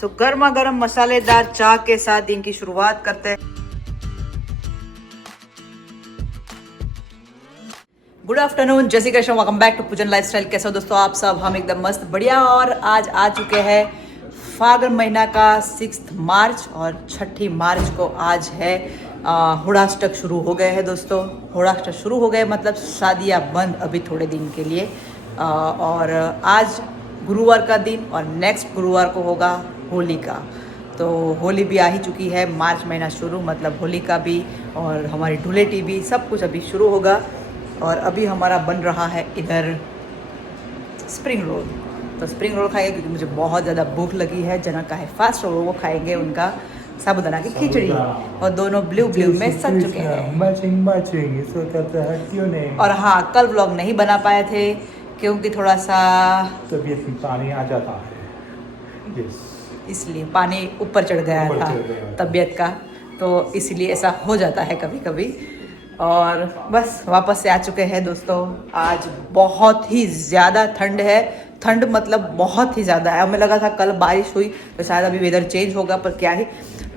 सो गर्मा गर्म मसालेदार चाय के साथ दिन की शुरुआत करते हैं। गुड आफ्टरनून, जय Shri Krishna, welcome back to Poojan lifestyle. कैसे हो दोस्तों आप सब? हम एकदम मस्त बढ़िया। और आज आ चुके हैं फागुन महीना का 6 मार्च और 6 मार्च को आज है होड़ाष्टक शुरू हो गए हैं दोस्तों। होड़ाष्टक शुरू हो गए मतलब शादियाँ बंद अभी थोड़े दिन के लिए। और आज गुरुवार का दिन और नेक्स्ट गुरुवार को होगा होली का। तो होली भी आ ही चुकी है, मार्च महीना शुरू मतलब होली का भी और हमारी धुलेटी भी, सब कुछ अभी शुरू होगा। और अभी हमारा बन रहा है इधर स्प्रिंग रोल। तो स्प्रिंग रोल खाएंगे क्योंकि मुझे बहुत ज़्यादा भूख लगी है। जनक का है फास्ट रोल, वो खाएंगे उनका साबुदाना की खिचड़ी। और दोनों ब्लू में सज चुके हैं। और हाँ, कल व्लॉग नहीं बना पाए थे क्योंकि थोड़ा सा तबीयत में पानी आ जाता है, इसलिए पानी ऊपर चढ़ गया था तबीयत का, तो इसलिए ऐसा हो जाता है कभी कभी। और बस वापस से आ चुके हैं दोस्तों। आज बहुत ही ज़्यादा ठंड है, ठंड मतलब बहुत ही ज़्यादा है। हमें लगा था कल बारिश हुई तो शायद अभी वेदर चेंज होगा, पर क्या ही,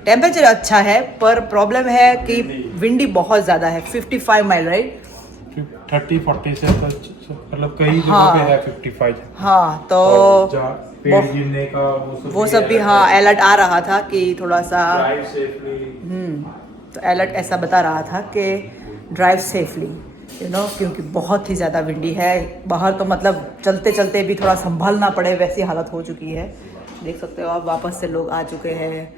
टेम्परेचर अच्छा है पर प्रॉब्लम है कि विंडी बहुत ज़्यादा है। 55 माइल राइट, 30-40 से मतलब कई जगह पे है 55। हाँ, तो पेड़ गिरने का वो सब भी हाँ अलर्ट आ रहा था कि थोड़ा सा तो अलर्ट ऐसा बता रहा था कि ड्राइव सेफली क्योंकि बहुत ही ज़्यादा विंडी है बाहर। तो मतलब चलते चलते भी थोड़ा संभालना पड़े वैसी हालत हो चुकी है। देख सकते हो आप, वापस से लोग आ चुके हैं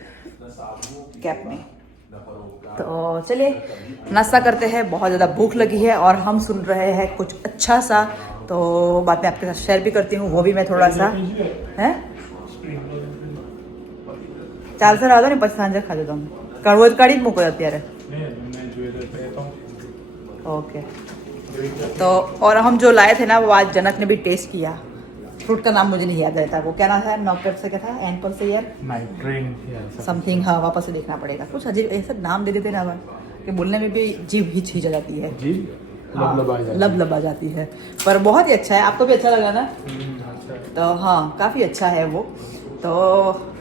कैंप में। तो चलिए नाश्ता करते हैं, बहुत ज़्यादा भूख लगी है और हम सुन रहे हैं कुछ अच्छा सा, तो बाद में आपके साथ शेयर भी करती हूँ। वो भी मैं थोड़ा सा है 400 रहा नहीं 5 सांझे खा देता हूँ कड़वो कड़ी मूको અત્યારે। ओके, तो और हम जो लाए थे ना वो आज जनक ने भी टेस्ट किया। फ्रूट का नाम मुझे नहीं याद रहता, वो क्या नाम है, नॉकपेट से क्या था, एन पर से यार समथिंग। हाँ, वापस से देखना पड़ेगा। कुछ अजीब ऐसा नाम दे देते ना कि बोलने में भी जीभ हिच जाती है, लब आ जाती है। पर बहुत ही अच्छा है, आपको भी अच्छा लगा ना? तो हाँ, काफ़ी अच्छा है वो। तो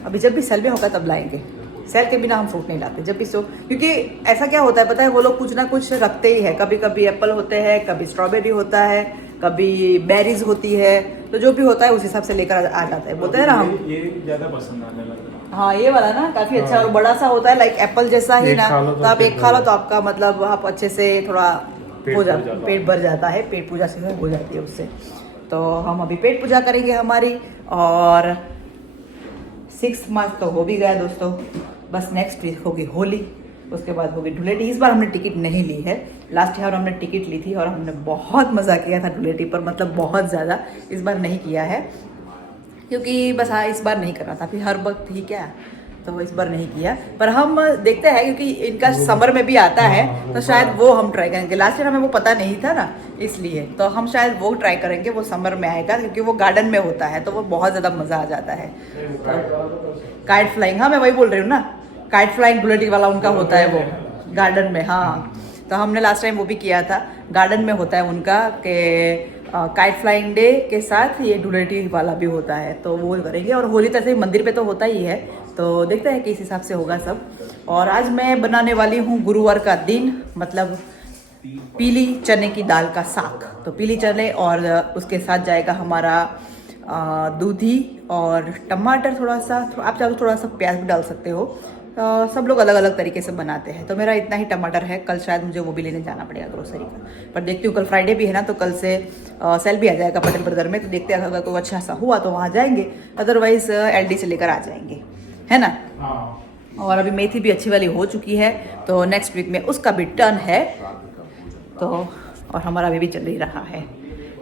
अभी जब भी सेल में होगा तब लाएंगे। सेल के बिना हम फ्रूट नहीं लाते जब भी सो, क्योंकि ऐसा क्या होता है पता है, वो लोग कुछ ना कुछ रखते ही है। कभी कभी एप्पल होते हैं, कभी स्ट्रॉबेरी होता है, कभी बेरीज होती है, तो जो भी होता है उस हिसाब से लेकर आ जाता है। बोलते हैं ना हम, ये ज्यादा पसंद आने लगा। हाँ ये वाला ना काफी अच्छा और बड़ा सा होता है, लाइक एप्पल जैसा ही ना। तो आप एक खा लो तो आपका मतलब आप अच्छे से थोड़ा हो जाता, पेट भर जाता है, पेट पूजा से हो जाती है उससे। तो हम अभी पेट पूजा करेंगे हमारी। और 6 मार्च तो हो भी गया दोस्तों, बस नेक्स्ट वीक होगी होली, उसके बाद होगी धुलेटी। इस बार हमने टिकट नहीं ली है, लास्ट ईयर हमने टिकट ली थी और हमने बहुत मज़ा किया था धुलेटी पर, मतलब बहुत ज़्यादा। इस बार नहीं किया है क्योंकि बस हाँ इस बार नहीं करना था, फिर हर वक्त ही क्या, तो इस बार नहीं किया। पर हम देखते हैं क्योंकि इनका समर में भी आता है तो शायद वो हम ट्राई करेंगे। लास्ट ईयर हमें वो पता नहीं था ना, इसलिए तो हम शायद वो ट्राई करेंगे। वो समर में आएगा क्योंकि वो गार्डन में होता है तो वो बहुत ज़्यादा मज़ा आ जाता है। तो काइट फ्लाइंग, हाँ मैं वही बोल रही हूँ ना, काइट फ्लाइंग धुलेटी वाला उनका होता है वो गार्डन में। हाँ, तो हमने लास्ट टाइम वो भी किया था, गार्डन में होता है उनका कि काइट फ्लाइंग डे के साथ ये धुलेटी वाला भी होता है, तो वो करेंगे। और होली तो ऐसे मंदिर पे तो होता ही है, तो देखते हैं किस हिसाब से होगा सब। और आज मैं बनाने वाली हूँ गुरुवार का दिन मतलब पीली चने की दाल का साग। तो पीली चने और उसके साथ जाएगा हमारा दूधी और टमाटर, थोड़ा सा आप चाहो थोड़ा सा प्याज भी डाल सकते हो। सब लोग अलग अलग तरीके से बनाते हैं, तो मेरा इतना ही टमाटर है। कल शायद मुझे वो भी लेने जाना पड़ेगा ग्रोसरी का, पर देखती हूँ कल फ्राइडे भी है ना, तो कल से सेल भी आ जाएगा पटेल ब्रदर में, तो देखते हैं अगर कोई अच्छा सा हुआ तो वहाँ जाएंगे, अदरवाइज LD से लेकर आ जाएंगे, है ना। और अभी मेथी भी अच्छी वाली हो चुकी है, तो नेक्स्ट वीक में उसका भी टर्न है। तो और हमारा अभी भी चल ही रहा है।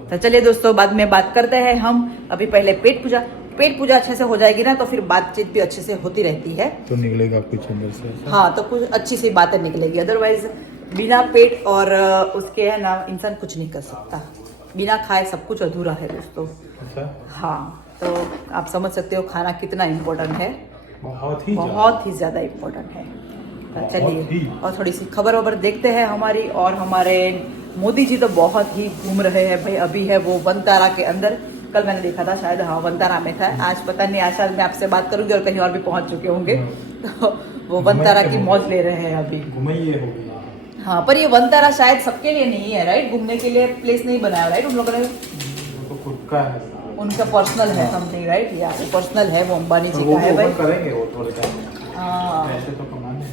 तो चलिए दोस्तों, बाद में बात करते हैं हम। अभी पहले पेट पूजा अच्छे से हो जाएगी ना, तो फिर बातचीत भी अच्छे से होती रहती है, तो निकलेगा कुछ अंदर से। हाँ, तो कुछ अच्छी सी बातें निकलेगी। अदरवाइज बिना पेट और उसके है ना इंसान कुछ नहीं कर सकता, बिना खाए सब कुछ अधूरा है दोस्तों। हाँ, तो आप समझ सकते हो खाना कितना इम्पोर्टेंट है, बहुत ही ज़्यादा इम्पोर्टेंट है। चलिए और थोड़ी सी खबर वबर देखते हैं हमारी। और हमारे मोदी जी तो बहुत ही घूम रहे हैं भाई, अभी है वो वनतारा के अंदर कल मैंने देखा था शायद, हाँ वनतारा में था। आज पता नहीं, आज शायद मैं आपसे बात करूंगी और कहीं और भी पहुंच चुके होंगे। तो वो वनतारा की मौज ले रहे हैं अभी। घुमाइए होगी। हाँ, पर ये वनतारा शायद सबके लिए नहीं है राइट, घूमने के लिए प्लेस नहीं बनाया राइट उन लोगों ने, तो खुद का है, उनका पर्सनल है समथिंग राइट, या पर्सनल है, वो अंबानी जी का है भाई। करेंगे वो थोड़े टाइम में, ऐसे तो कमाने हैं,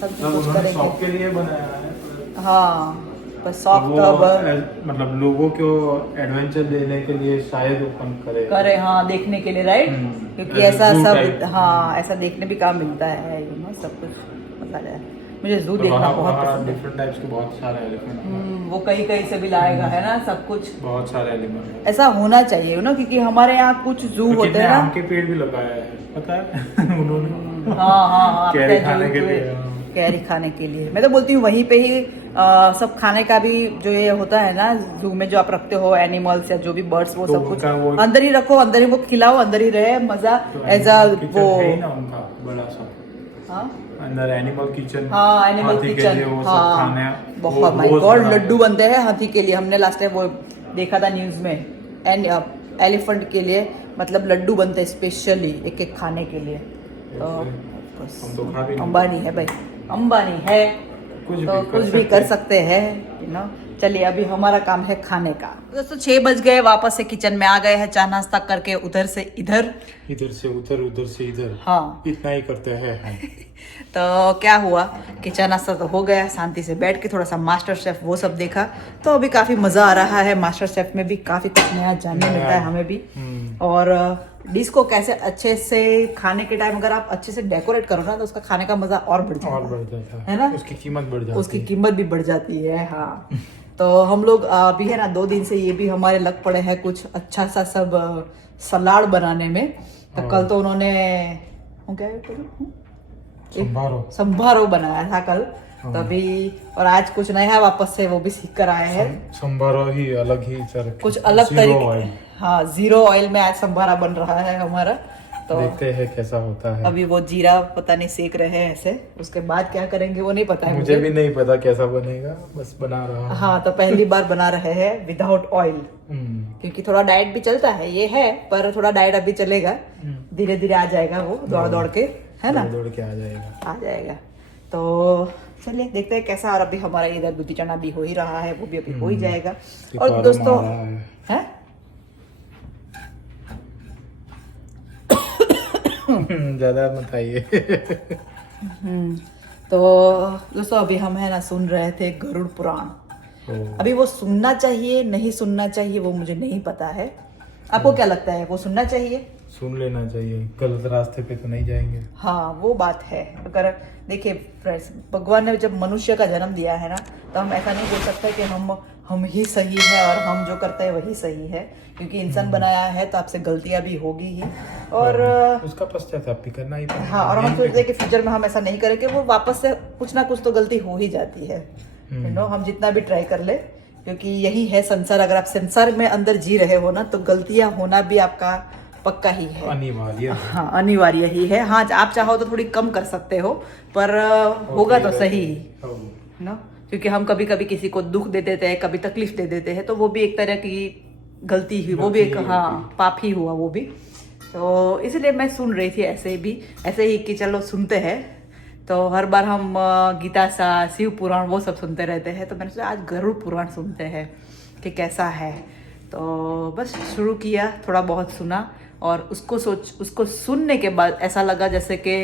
सब कुछ करेंगे, शौक के लिए बनाया है। हाँ बस शौक तो अब मतलब लोगों को एडवेंचर देने के लिए शायद ओपन करे, हाँ देखने के लिए राइट, क्योंकि ऐसा सब, हाँ ऐसा देखने भी काम मिलता है, सब कुछ मजा है। मुझे जू देखना बहुत पसंद है, डिफरेंट टाइप्स के बहुत सारे एलिफेंट, वो कहीं कहीं से भी लाएगा है ना, सब कुछ बहुत सारे एलिफेंट ऐसा होना चाहिए ना, क्योंकि हमारे यहाँ कुछ जू होते हैं ना। आम के पेड़ भी लगाया है पता है उन्होंने, हाँ कैरी खाने के लिए, कैरी खाने के लिए। मैं तो बोलती हूँ वहीं पे ही सब खाने का भी जो ये होता है ना जू में, जो आप रखते हो एनिमल्स या जो भी बर्ड्स, वो तो सब कुछ अंदर ही रखो, अंदर ही वो खिलाओ, अंदर ही रहे, मजा एज अ वो बड़ा सा हाँ अंदर एनिमल किचन, हाँ एनिमल किचन, हाँ बहुत, माय गॉड लड्डू बनते हैं हाथी के लिए। हमने लास्ट टाइम वो देखा था न्यूज में, एंड एलिफेंट के लिए मतलब लड्डू बनते हैं स्पेशली एक एक खाने के लिए। तो बस अंबानी है भाई, अंबानी है तो कुछ भी कर सकते हैं यू नो। चलिए अभी हमारा काम है खाने का। दोस्तों 6 बज गए, वापस से किचन में आ गए हैं, चाय नाश्ता करके उधर से इधर, इधर से उधर, उधर से इधर, हाँ इतना ही करते हैं हम। तो क्या हुआ कि चाय नाश्ता तो हो गया, शांति से बैठ के थोड़ा सा मास्टर शेफ वो सब देखा, तो अभी काफी मजा आ रहा है। मास्टर शेफ में भी काफी कुछ नया जानने मिलता है हमें भी, और डिश को कैसे अच्छे से खाने के टाइम अगर आप अच्छे से डेकोरेट करो ना, तो उसका खाने का मजा और बढ़ जाता है ना, उसकी कीमत बढ़ जाती है, उसकी कीमत भी बढ़ जाती है। हाँ तो हम लोग अभी है ना 2 दिन से ये भी हमारे लग पड़े हैं कुछ अच्छा सा सब सलाद बनाने में। तो कल तो उन्होंने संभारो बनाया था कल, तभी, और आज कुछ नया है वापस से वो भी सीख कर आए हैं। संभारो ही अलग ही कुछ अलग तरीके, हाँ 0 ऑयल में आज संभारा बन रहा है हमारा। तो देखते हैं कैसा होता है। अभी वो जीरा पता नहीं सेक रहे हैं ऐसे, उसके बाद क्या करेंगे वो नहीं पता है मुझे भी नहीं पता कैसा बनेगा, बस बना रहा हूँ। हाँ तो पहली बार बना रहे हैं विदाउट ऑयल, क्योंकि थोड़ा डाइट भी चलता है ये है, पर थोड़ा डाइट अभी चलेगा, धीरे धीरे आ जाएगा वो दौड़ दौड़ के, है ना, दौड़ के आ जाएगा। तो चलिए देखते हैं कैसा। और अभी हमारा इधर दूधी चना भी हो ही रहा है, वो भी अभी हो ही जाएगा। और दोस्तों है ज्यादा मत आइए। तो दोस्तों अभी हम है ना सुन रहे थे गरुड़ पुराण। अभी वो सुनना चाहिए नहीं सुनना चाहिए वो मुझे नहीं पता है, आपको क्या लगता है वो सुनना चाहिए? सुन लेना चाहिए, गलत रास्ते पे तो नहीं जाएंगे। हाँ वो बात है। अगर देखिए फ्रेंड्स, भगवान ने जब मनुष्य का जन्म दिया है ना, तो हम ऐसा नहीं बोल सकते कि हम ही सही है और हम जो करते हैं वही सही है, क्योंकि इंसान बनाया है तो आपसे गलतियां भी होगी ही, और उसका पश्चाताप भी करना ही पड़ेगा। हाँ, और हम सोचते हैं कि फ्यूचर में हम ऐसा नहीं करेंगे, वो वापस से कुछ ना कुछ तो गलती हो ही जाती है, यू नो, हम जितना भी ट्राई कर ले, क्योंकि यही है संसार। अगर आप संसार में अंदर जी रहे हो ना, तो गलतियां होना भी आपका पक्का ही है, अनिवार्य। हाँ अनिवार्य ही है। हाँ आप चाहो तो थोड़ी कम कर सकते हो, पर होगा तो सही ना, क्योंकि हम कभी कभी किसी को दुख दे देते हैं, कभी तकलीफ दे देते हैं, तो वो भी एक तरह की गलती हुई, वो भी एक हाँ पाप ही हुआ वो भी। तो इसलिए मैं सुन रही थी ऐसे ही कि चलो सुनते हैं। तो हर बार हम गीता सा, शिव पुराण वो सब सुनते रहते हैं, तो मैंने सोचा आज गरुड़ पुराण सुनते हैं कि कैसा है। तो बस शुरू किया, थोड़ा बहुत सुना, और उसको सुनने के बाद ऐसा लगा जैसे कि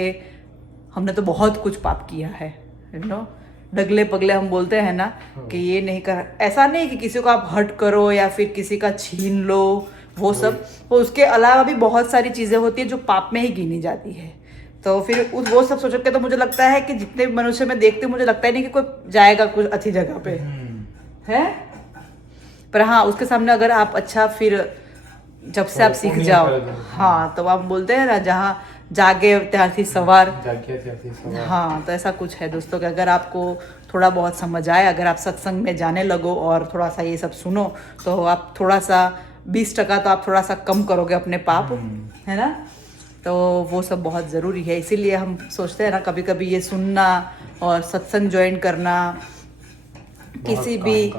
हमने तो बहुत कुछ पाप किया है, यू नो, डगले पगले हम बोलते हैं ना कि ये नहीं कर, ऐसा नहीं कि किसी को आप हर्ट करो या फिर किसी का छीन लो, वो सब, वो उसके अलावा भी बहुत सारी चीजें होती है जो पाप में ही गिनी जाती है। तो फिर वो सब सोच के तो मुझे लगता है कि जितने भी मनुष्य में देखते, मुझे लगता ही नहीं कि कोई जाएगा कुछ अच्छी जगह पे है, पर हाँ उसके सामने अगर आप अच्छा, फिर जब से आप सीख जाओ, हाँ तो आप बोलते हैं ना, जहाँ जागे त्यार्थी सवार, हाँ तो ऐसा कुछ है दोस्तों कि अगर आपको थोड़ा बहुत समझ आए, अगर आप सत्संग में जाने लगो और थोड़ा सा ये सब सुनो, तो आप थोड़ा सा 20% तो आप थोड़ा सा कम करोगे अपने पाप, है ना। तो वो सब बहुत ज़रूरी है, इसीलिए हम सोचते हैं ना कभी कभी ये सुनना और सत्संग ज्वाइन करना किसी भी,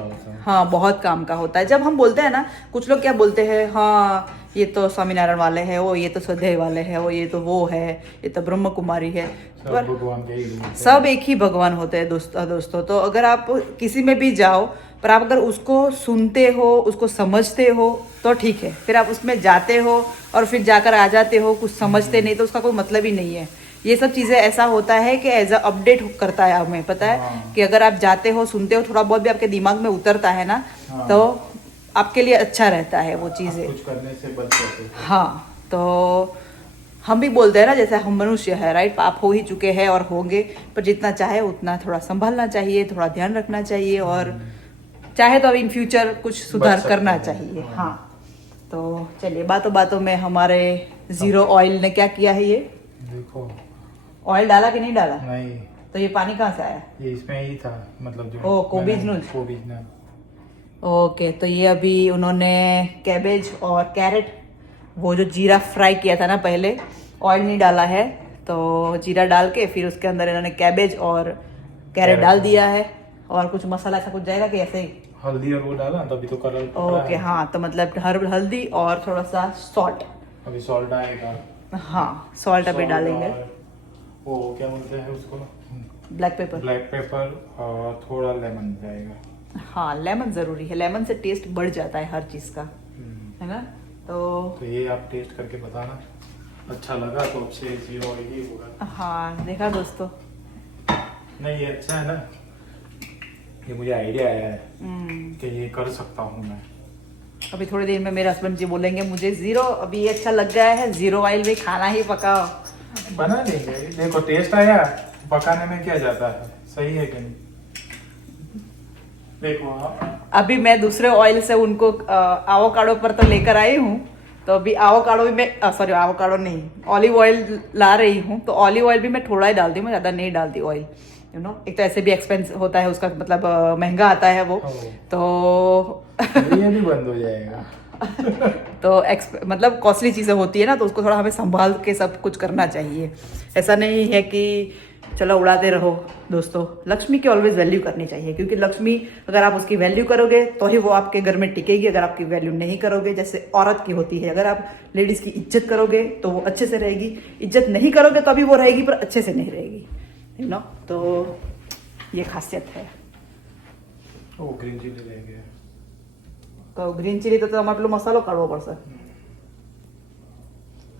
हाँ बहुत काम का होता है। जब हम बोलते हैं ना, कुछ लोग क्या बोलते हैं, हाँ ये तो स्वामीनारायण वाले हैं, वो ये तो स्वाध्याय वाले हैं, वो ये तो वो है, ये तो ब्रह्म कुमारी है, सब भगवान के ही रूप हैं। सब एक ही भगवान होते हैं दोस्तों। तो अगर आप किसी में भी जाओ, पर आप अगर उसको सुनते हो, उसको समझते हो तो ठीक है। फिर आप उसमें जाते हो और फिर जाकर आ जाते हो, कुछ समझते नहीं, तो उसका कोई मतलब ही नहीं है। ये सब चीज़ें ऐसा होता है कि एज अ अपडेट करता है हमें, पता है कि अगर आप जाते हो, सुनते हो, थोड़ा बहुत भी आपके दिमाग में उतरता है ना, तो आपके लिए अच्छा रहता है वो चीज़ें। कुछ करने से बच जाते हैं। हाँ, तो हम भी बोलते हैं ना, जैसे हम मनुष्य है, राइट, पाप हो ही चुके हैं और होंगे, पर जितना चाहे उतना थोड़ा संभालना चाहिए, थोड़ा ध्यान रखना चाहिए, और चाहे तो अब इन फ्यूचर कुछ सुधार करना चाहिए। हाँ, तो चलिए, बातों बातों में हमारे जीरो ऑयल ने क्या किया है, ये देखो ऑयल डाला कि नहीं डाला? नहीं, तो ये पानी कहाँ से आया? ये इसमें ही था, मतलब जो ओ, कोबीज नूज। कोबीज ना। ओके, तो ये अभी उन्होंने कैबेज और कैरेट, वो जो जीरा फ्राई किया था ना पहले, ऑयल नहीं डाला है, तो जीरा डाल के फिर उसके अंदर इन्होंने कैबेज और कैरेट डाल दिया है। और कुछ मसाला ऐसा कुछ जाएगा कि ऐसे ही? हल्दी और वो डाला तभी तो कलर पकड़ा ओके, है। हाँ, तो मतलब हल्दी और थोड़ा सा सॉल्ट। अभी सॉल्ट आएगा। हाँ, सॉल्ट अभी Salt डालेंगे। और वो क्या बोलते हैं उसको, ब्लैक पेपर। ब्लैक पेपर और थोड़ा लेमन जाएगा। हाँ, लेमन ज़रूरी है, लेमन से टेस्ट बढ़ जाता है हर चीज़ का, है ना? तो ये आप टेस्ट करके बताना, अच्छा लगा तो अच्छे जीरो ऑयल ही होगा। हाँ, देखा दोस्तों। नहीं, ये अच्छा है ना, ये मुझे आइडिया आया है कि ये कर सकता हूँ मैं। अभी थोड़ी देर में मेरे हस्बैंड जी बोलेंगे मुझे जीरो, अभी ये अच्छा लग गया है, जीरो ऑयल में खाना ही पकाओ। बना देंगे, देखो टेस्ट आया, पकाने में क्या जाता है, सही है कि नहीं? देखो आप, अभी मैं दूसरे ऑयल से उनको आवोकाडो पर तो लेकर आई हूँ, तो अभी आवोकाडो भी मैं, सॉरी आवोकाडो नहीं, ऑलिव ऑयल ला रही हूँ, तो ऑलिव ऑयल भी मैं थोड़ा ही डालती हूँ, मैं ज़्यादा नहीं डालती ऑयल, यू नो। एक तो ऐसे भी एक्सपेंस होता है उसका, मतलब महंगा आता है वो, तो ये भी बंद हो जाएगा। तो मतलब कॉस्टली चीज़ें होती है ना, तो उसको थोड़ा हमें संभाल के सब कुछ करना चाहिए। ऐसा नहीं है कि चलो उड़ाते रहो दोस्तों। लक्ष्मी की ऑलवेज वैल्यू करनी चाहिए, क्योंकि लक्ष्मी, अगर आप उसकी वैल्यू करोगे तो ही वो आपके घर में टिकेगी। अगर आपकी वैल्यू नहीं करोगे, जैसे औरत की होती है, अगर आप लेडीज़ की इज्जत करोगे तो वो अच्छे से रहेगी, इज्जत नहीं करोगे तो अभी वो रहेगी पर अच्छे से नहीं रहेगी, यू नो। तो ये खासियत है। ओ, ग्रीन चिली रह गया। तो ग्रीन चिली तो તમારે પેલો મસાલો કાઢવો પડશે।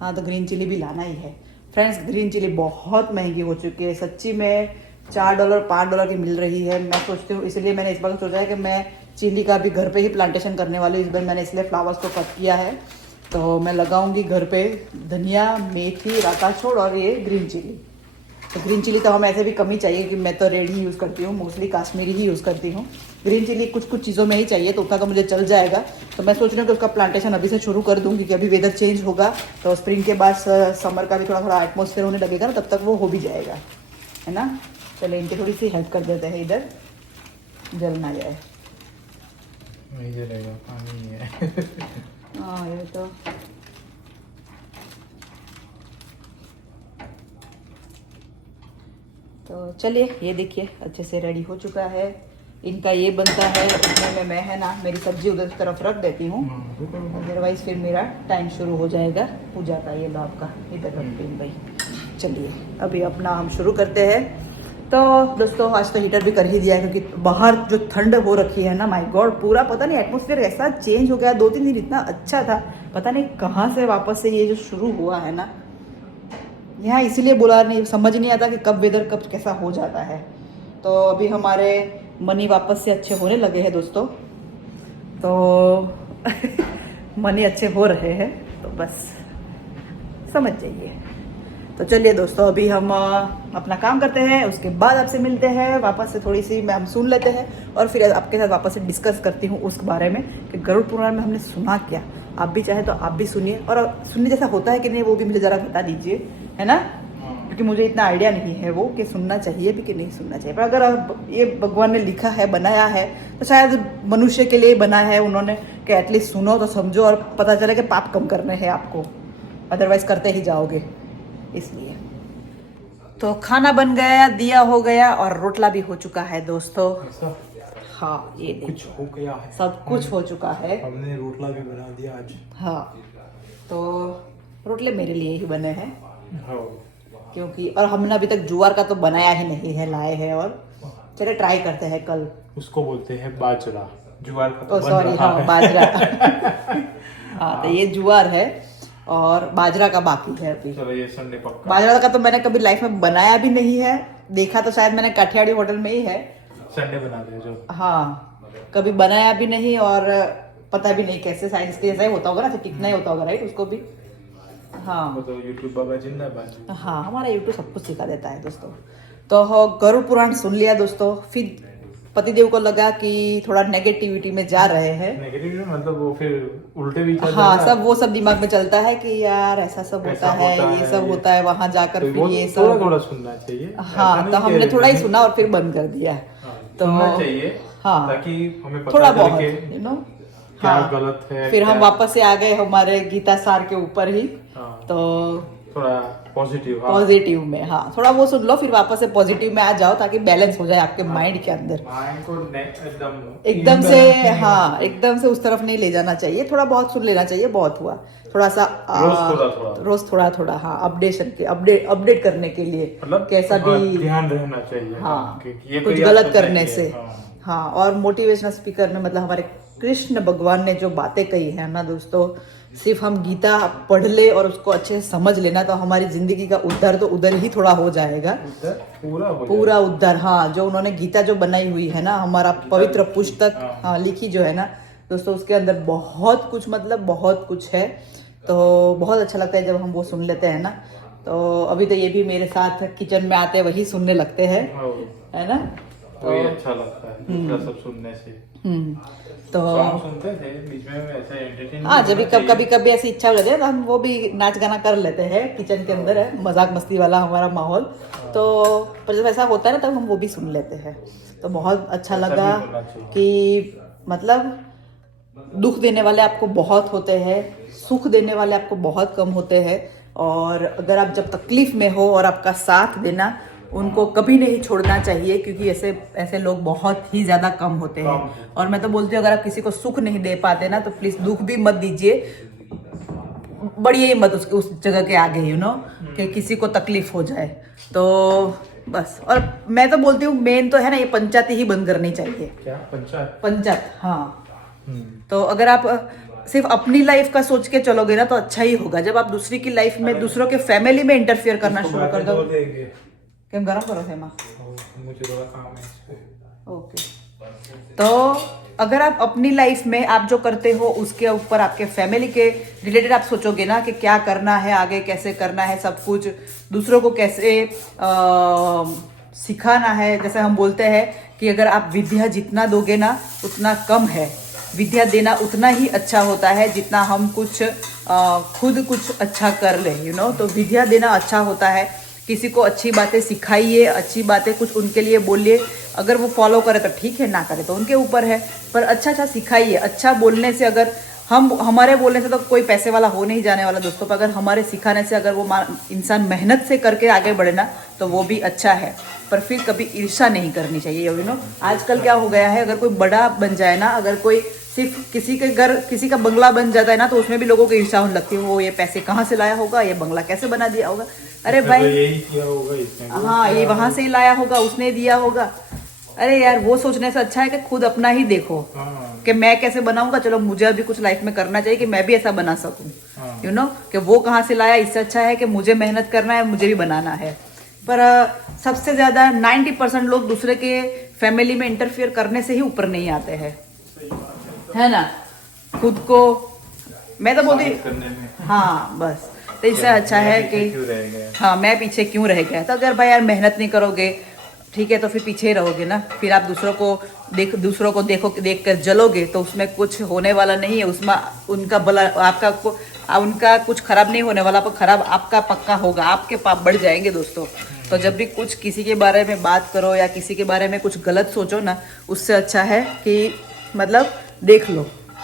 हाँ, तो ग्रीन चिली भी लाना ही है फ्रेंड्स। ग्रीन चिली बहुत महंगी हो चुकी है सच्ची में, $4 $5 की मिल रही है। मैं सोचती हूँ, इसलिए मैंने इस बार सोचा है कि मैं चिली का भी घर पे ही प्लांटेशन करने वाली हूँ। इस बार मैंने इसलिए फ्लावर्स को कट किया है, तो मैं लगाऊंगी घर पे धनिया, मेथी, राता छोड़ और ये ग्रीन चिली। तो ग्रीन चिली तो हमें ऐसे भी कम ही चाहिए, कि मैं तो रेड ही यूज़ करती हूँ, मोस्टली काश्मीरी ही यूज़ करती हूँ। ग्रीन चिली कुछ कुछ चीज़ों में ही चाहिए, तो उतना तो मुझे चल जाएगा। तो मैं सोच रही हूँ कि उसका प्लांटेशन अभी से शुरू कर दूँगी, कि अभी वेदर चेंज होगा तो स्प्रिंग के बाद समर का भी थोड़ा थोड़ा एटमोसफेयर होने लगेगा ना, तब तक वो हो भी जाएगा, है ना। चलिए इनकी थोड़ी सी हेल्प कर देते हैं, इधर जल ना जाए। नहीं जलेगा, पानी ही है। हाँ, ये तो चलिए, ये देखिए अच्छे से रेडी हो चुका है। इनका ये बनता है, उसमें मैं है ना, मेरी सब्जी उधर तरफ रख देती हूँ, अदरवाइज फिर मेरा टाइम शुरू हो जाएगा पूजा का। ये लो आपका इधर रखती हूँ भाई। चलिए अभी अपना हम शुरू करते हैं। तो दोस्तों, आज तो हीटर भी कर ही दिया है, क्योंकि बाहर जो ठंड हो रखी है ना, माय गॉड, पूरा पता नहीं एटमोसफेयर ऐसा चेंज हो गया। 2-3 दिन इतना अच्छा था, पता नहीं कहाँ से वापस से ये जो शुरू हुआ है ना, यहाँ इसीलिए बोला नहीं, समझ नहीं आता कि कब वेदर कब कैसा हो जाता है। तो अभी हमारे मनी वापस से अच्छे होने लगे हैं दोस्तों, तो मनी अच्छे हो रहे हैं, तो बस समझ जाइए। तो चलिए दोस्तों, अभी हम अपना काम करते हैं, उसके बाद आपसे मिलते हैं वापस से। थोड़ी सी हम सुन लेते हैं और फिर आपके साथ वापस से डिस्कस करती हूँ उस बारे में कि गरुड़ पुराण में हमने सुना क्या। आप भी चाहे तो आप भी सुनिए, और सुनने जैसा होता है कि नहीं वो भी मुझे ज़रा बता दीजिए, है ना, क्योंकि मुझे इतना आइडिया नहीं है वो कि सुनना चाहिए भी कि नहीं सुनना चाहिए। पर अगर ये भगवान ने लिखा है, बनाया है, तो शायद मनुष्य के लिए बना है उन्होंने, कि एटलीस्ट सुनो तो समझो और पता चले कि पाप कम करने हैं आपको, अदरवाइज करते ही जाओगे, इसलिए। तो खाना बन गया, दिया हो गया और रोटला भी हो चुका है दोस्तों। हाँ ये देखो कुछ हो गया है, सब कुछ हो चुका है। हमने रोटला भी बना दिया आज। हाँ तो रोटले मेरे लिए ही बने हैं हाँ। क्योंकि और हमने अभी तक ज्वार का तो बनाया ही नहीं है, लाए हैं और चले ट्राई करते हैं कल। उसको बोलते हैं बाजरा, ज्वार का तो बन सॉरी रहा हाँ है। बाजरा। हाँ तो ये ज्वार है और बाजरा का बाकी है अभी। चलो ये संडे पक्का। बाजरा का तो मैंने कभी लाइफ में बनाया भी नहीं है, देखा तो शायद मैंने काठियावाड़ी होटल में ही है। संडे बना दे जो। हाँ कभी बनाया भी नहीं और पता भी नहीं कैसे, साइंस के जैसा ही होता होगा ना, तो टिकना ही होता होगा राइट उसको भी। हाँ वो तो यूट्यूब बाबा जिंदाबाद। हाँ हमारा यूट्यूब सब कुछ सिखा देता है दोस्तों। तो गरुड़ पुराण सुन लिया दोस्तों, फिर पतिदेव को लगा कि थोड़ा नेगेटिविटी में जा रहे हैं। नेगेटिव मतलब वो फिर उल्टे विचार। हाँ सब वो सब दिमाग में चलता है कि यार ऐसा सब होता है, ये सब होता है, वहां जाकर तो फिर ये थोड़ा सब। थोड़ा सुनना चाहिए। हाँ तो हमने थोड़ा ही सुना और फिर बंद कर दिया। तो सुनना चाहिए हाँ ताकि हमें पता थोड़ा चले बहुत कि यू नो क्या हाँ गलत है। फिर हम क्या- वापस से आ गए हमारे गीता सार के ऊपर ही। हाँ, तो थोड़ा पॉजिटिव। हाँ। पॉजिटिव में हाँ थोड़ा वो सुन लो, फिर वापस से पॉजिटिव में आ जाओ ताकि बैलेंस हो जाए आपके माइंड के अंदर। माइंड को एकदम से हाँ एकदम से उस तरफ नहीं ले जाना चाहिए, थोड़ा बहुत सुन लेना चाहिए, बहुत हुआ। थोड़ा सा रोज थोड़ा थोड़ा हाँ अपडेशन के अपडेट करने के लिए मतलब कैसा भी ध्यान रहना चाहिए। हाँ कि ये कुछ तो याद गलत करना करने चाहिए। से। हाँ और मोटिवेशनल स्पीकर में मतलब हमारे कृष्ण भगवान ने जो बातें कही है ना दोस्तों, सिर्फ हम गीता पढ़ ले और उसको अच्छे से समझ लेना तो हमारी जिंदगी का उद्धार तो उधर ही थोड़ा हो जाएगा। पूरा उद्धार। हाँ जो उन्होंने गीता जो बनाई हुई है ना, हमारा पवित्र पुस्तक हाँ लिखी जो है ना दोस्तों, उसके अंदर बहुत कुछ मतलब बहुत कुछ है। तो बहुत अच्छा लगता है जब हम वो सुन लेते हैं ना। तो अभी तो ये भी मेरे साथ किचन में आते वही सुनने लगते हैं, है ना। तो ये अच्छा लगता है दूसरा सब सुनने से। तो सॉन्ग सुनते थे बीच में ऐसे एंटरटेन। हाँ जब कभी कभी ऐसी इच्छा हो जाती है तो हम वो भी नाच गाना कर लेते हैं, किचन के अंदर है मजाक मस्ती वाला हमारा माहौल। तो पर जब ऐसा होता है ना तब हम वो भी सुन लेते हैं। तो बहुत अच्छा लगा कि मतलब दुख देने वाले आपको बहुत होते हैं, सुख देने वाले आपको बहुत कम होते हैं। और अगर आप जब तकलीफ में हो और आपका साथ देना, उनको कभी नहीं छोड़ना चाहिए क्योंकि ऐसे ऐसे लोग बहुत ही ज्यादा कम होते हैं। और मैं तो बोलती हूँ अगर आप किसी को सुख नहीं दे पाते ना तो प्लीज दुख भी मत दीजिए, बढ़िए मत उस जगह के आगे यू नो कि किसी को तकलीफ हो जाए। तो बस और मैं तो बोलती हूँ मेन तो है ना ये पंचायत ही बंद करनी चाहिए। क्या पंचायत हाँ। तो अगर आप सिर्फ अपनी लाइफ का सोच के चलोगे ना तो अच्छा ही होगा। जब आप दूसरी की लाइफ में दूसरों के फैमिली में इंटरफियर करना शुरू कर दो। क्या गरम करो थे माँ, मुझे थोड़ा काम है इस पे। ओके। तो अगर आप अपनी लाइफ में आप जो करते हो उसके ऊपर आपके फैमिली के रिलेटेड आप सोचोगे ना कि क्या करना है आगे, कैसे करना है सब कुछ, दूसरों को कैसे सिखाना है। जैसे हम बोलते हैं कि अगर आप विद्या जितना दोगे ना उतना कम है, विद्या देना उतना ही अच्छा होता है जितना हम कुछ खुद कुछ अच्छा कर ले यू नो। तो विद्या देना अच्छा होता है, किसी को अच्छी बातें सिखाइए, अच्छी बातें कुछ उनके लिए बोलिए। अगर वो फॉलो करे तो ठीक है, ना करे तो उनके ऊपर है, पर अच्छा अच्छा सिखाइए। अच्छा बोलने से अगर हमारे बोलने से तो कोई पैसे वाला हो नहीं जाने वाला दोस्तों, पर अगर हमारे सिखाने से अगर वो इंसान मेहनत से करके आगे बढ़े ना तो वो भी अच्छा है। पर फिर कभी ईर्ष्या नहीं करनी चाहिए यू नो। आजकल क्या हो गया है, अगर कोई बड़ा बन जाए ना, अगर कोई सिर्फ किसी के घर किसी का बंगला बन जाता है ना तो उसमें भी लोगों की ईर्ष्या होने लगती है, वो ये पैसे कहाँ से लाया होगा, ये बंगला कैसे बना दिया होगा। अरे भाई यही किया होगा इसने, हाँ ये वहां से ही लाया होगा, उसने दिया होगा। अरे यार वो सोचने से अच्छा है कि खुद अपना ही देखो कि मैं कैसे बनाऊंगा, चलो मुझे अभी कुछ लाइफ में करना चाहिए कि मैं भी ऐसा बना सकूं यू नो। कि वो कहाँ से लाया, इससे अच्छा है कि मुझे मेहनत करना है, मुझे भी बनाना है। पर सबसे ज्यादा 90% लोग दूसरे के फैमिली में इंटरफियर करने से ही ऊपर नहीं आते हैं, है ना। खुद को मैं तो बोलती हाँ बस, तो इससे अच्छा है कि हाँ मैं पीछे क्यों रह गया। तो अगर भाई यार मेहनत नहीं करोगे ठीक है तो फिर पीछे ही रहोगे ना। फिर आप दूसरों को देख कर जलोगे तो उसमें कुछ होने वाला नहीं है। उसमें उनका भला उनका कुछ खराब नहीं होने वाला, पर खराब आपका पक्का होगा, आपके पाप बढ़ जाएंगे दोस्तों। तो जब भी कुछ किसी के बारे में बात करो या किसी के बारे में कुछ गलत सोचो ना, उससे अच्छा है कि मतलब देख लो।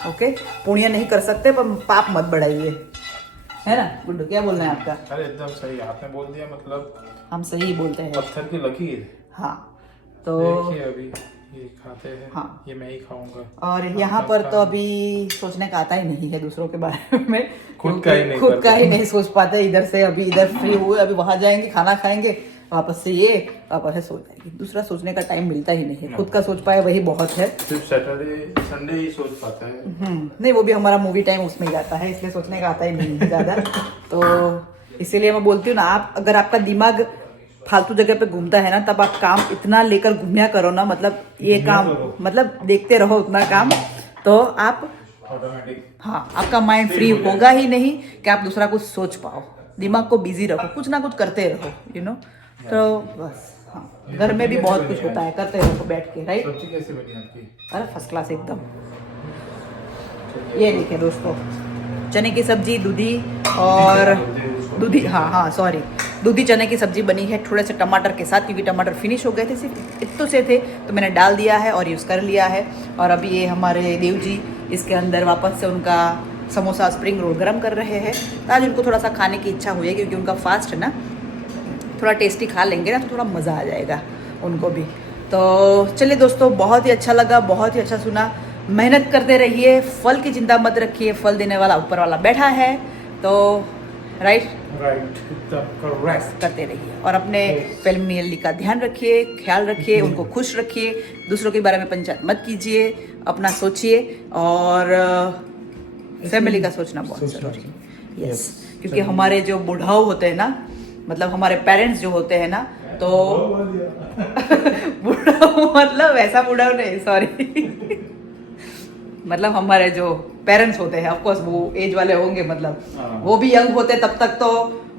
ओके, पुण्य नहीं कर सकते पर पाप मत बढ़ाइए, है ना गुड्डू। क्या बोलना है आपका? अरे एकदम सही आपने बोल दिया, मतलब हम सही बोलते हैं, पत्थर की लकीर। हाँ तो देखिए अभी ये खाते हैं। हाँ। ये मैं ही खाऊंगा। और यहाँ पर तो अभी सोचने का आता ही नहीं है दूसरों के बारे में, खुद का ही नहीं खुद का ही करते। नहीं सोच पाते। इधर से अभी इधर फ्री हुए, अभी वहां जाएंगे, खाना खाएंगे, वापस से ये, वापस से सो जाएंगे। दूसरा सोचने का टाइम मिलता ही नहीं है, खुद का सोच पाए वही बहुत है। सिर्फ सैटरडे संडे ही सोच पाता है। नहीं, वो भी हमारा मूवी टाइम उसमें ही आता है, इसलिए सोचने का आता ही नहीं है ज्यादा। तो इसीलिए मैं बोलती हूँ ना, आप अगर आपका दिमाग फालतू जगह पे घूमता है ना, तब आप काम इतना लेकर घूमिया करो ना, मतलब ये काम, मतलब देखते रहो उतना काम, तो आप ऑटोमेटिक, हाँ, आपका माइंड फ्री होगा ही नहीं कि आप दूसरा कुछ सोच पाओ। दिमाग को बिजी रखो, कुछ ना कुछ करते रहो, यू नो। तो बस, हाँ, घर में भी बहुत कुछ होता है, करते रहो बैठ के, राइट। सब्जी कैसे बनी आपकी? अरे फर्स्ट क्लास एकदम। ये देखिए दोस्तों, चने की सब्जी, दूधी और दूधी, हाँ सॉरी, दूधी चने की सब्जी बनी है थोड़े से टमाटर के साथ, क्योंकि टमाटर फिनिश हो गए थे, सिर्फ इतने से थे, तो मैंने डाल दिया है और यूज़ कर लिया है। और अभी ये हमारे देव जी इसके अंदर वापस से उनका समोसा स्प्रिंग रोल गरम कर रहे हैं। तो आज उनको थोड़ा सा खाने की इच्छा हुई है, क्योंकि उनका फास्ट है ना, थोड़ा टेस्टी खा लेंगे ना तो थोड़ा मज़ा आ जाएगा उनको भी। तो चलिए दोस्तों, बहुत ही अच्छा लगा, बहुत ही अच्छा सुना। मेहनत करते रहिए, फल की चिंता मत रखिए, फल देने वाला ऊपर वाला बैठा है। तो राइट, करते रहिए और अपने फैमिली का ध्यान रखिए, ख्याल रखिए, उनको खुश रखिए, दूसरों के बारे में पंचायत मत कीजिए, अपना सोचिए, और फैमिली का सोचना बहुत जरूरी है। यस, क्योंकि हमारे जो बुढ़ाऊ होते हैं ना, मतलब हमारे पेरेंट्स जो होते हैं ना, तो बुढ़ाऊ मतलब ऐसा बुढ़ाऊ नहीं, सॉरी मतलब हमारे जो पेरेंट्स होते हैं, ऑफकोर्स वो एज वाले होंगे, मतलब वो भी यंग होते तब तक तो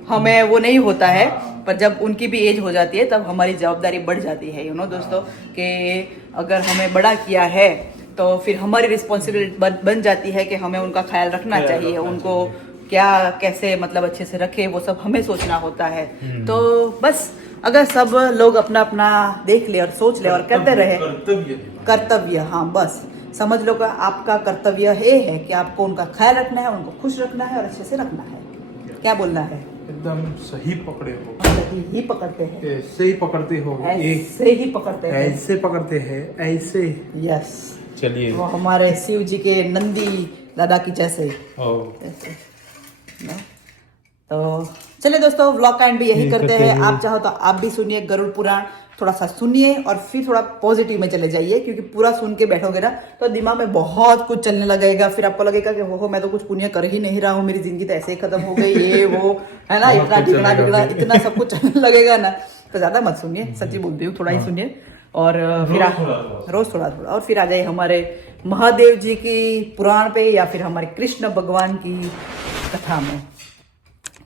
हमें वो नहीं होता है, पर जब उनकी भी एज हो जाती है तब हमारी जवाबदारी बढ़ जाती है, यू नो दोस्तों, कि अगर हमें बड़ा किया है तो फिर हमारी रिस्पॉन्सिबिलिटी बन जाती है कि हमें उनका ख्याल रखना चाहिए, उनको क्या कैसे मतलब अच्छे से रखे, वो सब हमें सोचना होता है। तो बस अगर सब लोग अपना अपना देख ले और सोच ले और करते रहे, कर्तव्य, हाँ बस समझ लो कि आपका कर्तव्य ये है कि आपको उनका ख्याल रखना है, उनको खुश रखना है और अच्छे से रखना है। क्या बोलना है? एकदम सही पकड़े हो, सही ही पकड़ते हैं, ऐसे ही पकड़ते हो, ऐसे ही पकड़ते हैं, ऐसे पकड़ते हैं, ऐसे। यस, चलिए, वो हमारे शिव जी के नंदी दादा की जैसे ऐसे ना? तो चलिए दोस्तों, व्लॉग का एंड भी यही करते हैं। आप चाहो तो आप भी सुनिए गरुड़ पुराण, थोड़ा सा सुनिए और फिर थोड़ा पॉजिटिव में चले जाइए, क्योंकि पूरा सुन के बैठोगे ना तो दिमाग में बहुत कुछ चलने लगेगा, फिर आपको लगेगा कि हो मैं तो कुछ पुण्य कर ही नहीं रहा हूँ, मेरी जिंदगी तो ऐसे ही खत्म हो गई, ये वो है ना, इतना टिकना बिगड़ा इतना सब कुछ चलने लगेगा ना, तो ज्यादा मत सुनिए, सच्ची बोलती हूँ, थोड़ा ही सुनिए। और फिर रोज थोड़ा थोड़ा, और फिर आ जाइए हमारे महादेव जी की पुराण पे, या फिर हमारे कृष्ण भगवान की कथा में।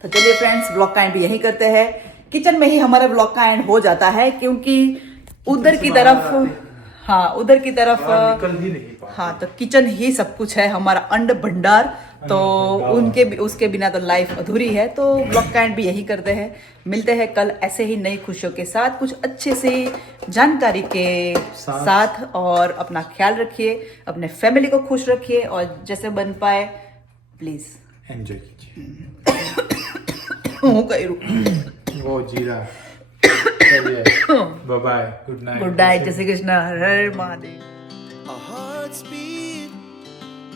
तो चलिए फ्रेंड्स, ब्लॉग का एंड भी यही करते हैं। किचन में ही हमारे ब्लॉग का एंड हो जाता है, क्योंकि उधर की तरफ, हाँ उधर की तरफ, निकल ही नहीं पाते। हाँ, तो किचन ही सब कुछ है, हमारा अन्न भंडार, तो उनके उसके बिना तो लाइफ अधूरी है। तो ब्लॉग का एंड भी यही करते हैं। मिलते हैं कल ऐसे ही नई खुशियों के साथ, कुछ अच्छे से जानकारी के साथ, और अपना ख्याल रखिए, अपने फैमिली को खुश रखिए, और जैसे बन पाए प्लीज एंजॉय कीजिए। वो जीरा। Bye bye, good night, good night, जय श्री कृष्ण, हर हर Mahadev. Our hearts beat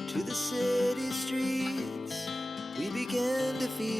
to the city streets. We began to feel